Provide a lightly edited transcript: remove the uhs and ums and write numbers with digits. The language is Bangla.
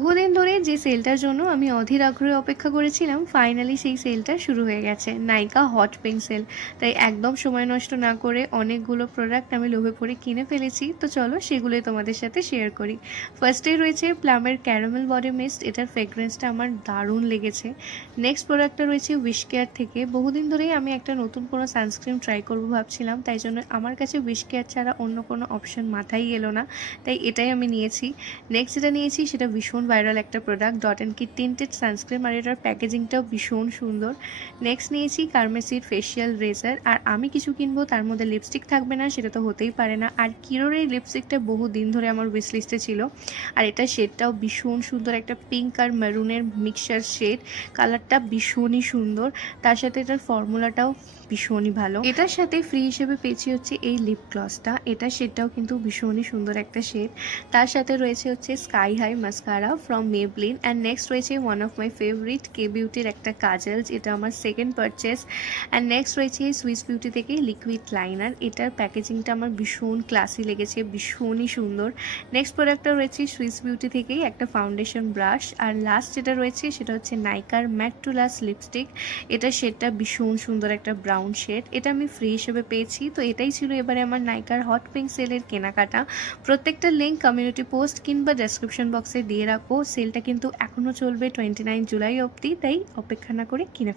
বহুদিন ধরে যে সেলটার জন্য আমি অধীর আগ্রহে অপেক্ষা করেছিলাম, ফাইনালি সেই সেলটা শুরু হয়ে গেছে, নাইকা হট পিঙ্ক সেল। তাই একদম সময় নষ্ট না করে অনেকগুলো প্রোডাক্ট আমি লোভে পড়ে কিনে ফেলেছি। তো চলো সেগুলোই তোমাদের সাথে শেয়ার করি। ফার্স্টেই রয়েছে প্লামের ক্যারামেল বডি মিস্ট, এটার ফ্রেগরেন্সটা আমার দারুণ লেগেছে। নেক্সট প্রোডাক্টটা রয়েছে উইশ কেয়ার থেকে। বহুদিন ধরেই আমি একটা নতুন কোনো সানস্ক্রিন ট্রাই করবো ভাবছিলাম, তাই জন্য আমার কাছে উইশ কেয়ার ছাড়া অন্য কোনো অপশন মাথায় এলো না, তাই এটাই আমি নিয়েছি। নেক্সট যেটা নিয়েছি সেটা ভীষণ ভাইরাল একটা প্রোডাক্ট, ডট অ্যান্ড কি টিন্টেড সানস্ক্রিন, আর এটার প্যাকেজিংটাও ভীষণ সুন্দর। নেক্সট নিয়েছি কার্মেসির ফেশিয়াল রেজার। আর আমি কিছু কিনবো তার মধ্যে লিপস্টিক থাকবে না, সেটা তো হতেই পারে না। আর কিরোর এই লিপস্টিকটা বহু দিন ধরে আমার উইশ লিস্টে ছিল, আর এটা শেডটাও ভীষণ সুন্দর, একটা পিঙ্ক আর মেরুনের মিক্সচার শেড। কালারটা ভীষণই সুন্দর, তার সাথে এটার ফর্মুলাটাও ভীষণই ভালো। এটার সাথে ফ্রি হিসেবে পেয়েছি হচ্ছে এই লিপ গ্লসটা, এটা শেডটাও কিন্তু ভীষণই সুন্দর একটা শেড। তার সাথে রয়েছে হচ্ছে sky high mascara from Maybelline. And next রয়েছে one of my favourite K বিউটির একটা কাজল, যেটা আমার সেকেন্ড পারচেস। অ্যান্ড নেক্সট রয়েছে সুইস বিউটি থেকে লিকুইড লাইনার, এটার প্যাকেজিংটা আমার ভীষণ ক্লাসি লেগেছে, ভীষণই সুন্দর। নেক্সট প্রোডাক্টটা রয়েছে সুইস বিউটি থেকেই একটা ফাউন্ডেশন ব্রাশ। আর লাস্ট যেটা রয়েছে সেটা হচ্ছে নাইকার ম্যাট টু লাস্ট লিপস্টিক, এটা শেডটা ভীষণ সুন্দর একটা ব্রাউন শেড, এটা আমি ফ্রি হিসেবে পেয়েছি। তো এটাই ছিল এবারে আমার নাইকার হট পিঙ্ক সেলের কেনাকাটা। প্রত্যেকটা লিঙ্ক কমিউনিটি পোস্ট কিংবা ডেসক্রিপশন বক্সে দিয়ে রাখবো। সেলটা কিন্তু এখনও চলবে 29 জুলাই অবধি, তাই অপেক্ষা না করে কিনে